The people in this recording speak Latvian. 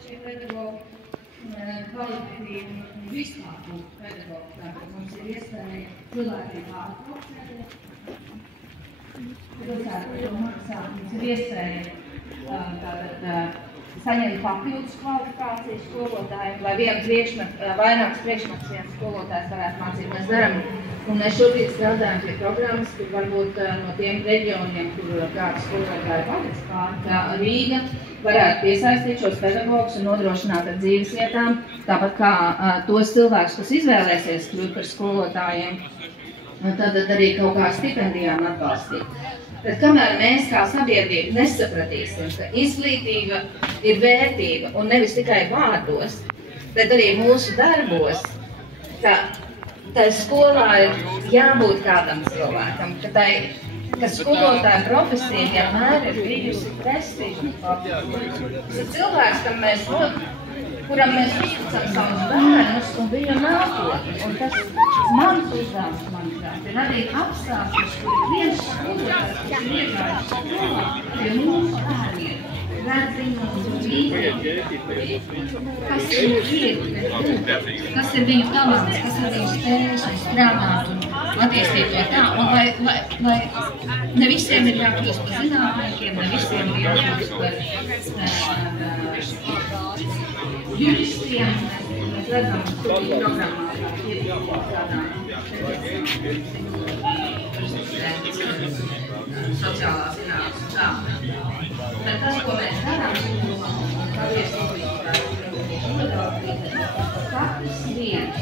šie pedagogi kvalitatīvi un vispār būtu pedagogi. Tātad mums ir iespēja cilvēkiem atbraukt, pilsētu maksā, mums ir iespēja saņemt papildus kvalifikācijas skolotājiem, lai vairākas priekšmetus viens skolotājs varētu mācīt. Mēs darām, un mēs šobrīd strādājam pie programmas, kur varbūt no tiem reģioniem, kur kāds skolotāji paliks pāri, kā Rīga, varētu piesaistīt šos pedagogus un nodrošināt ar dzīves vietām, tāpat kā tos cilvēkus, kas izvēlēsies kļūt par skolotājiem, tad arī kaut kā stipendijām atbalstīt. Bet kamēr mēs kā sabiedrība nesapratīsim, ka izglītība ir vērtība un nevis tikai vārdos, tad arī mūsu darbos, ka tai skolā ir jābūt kādam cilvēkam, ka skolotāja profesija vienmēr ir bijusi prestiža. Tas ir cilvēks, kuram mēs uzticam savus bērnus un viņu nākotni. Un tas mans uzdevums, manuprāt, ir radīt apstākļus, kur viens skolotājs, kas ir iegājis skolā pie mūsu bērniem, redz viņu dzīvi, kas ir viņu talants, kas ir viņu spējas un strādāt un attīstīt to tā. Un lai ne visiem ir jākļūst par zinātniekiem, ne visiem ir jākļūst par juristiem. Mēs redzam, studiju programmā ir sociālā zinātnes un tā. Bet tas, ko mēs darām, katrs viens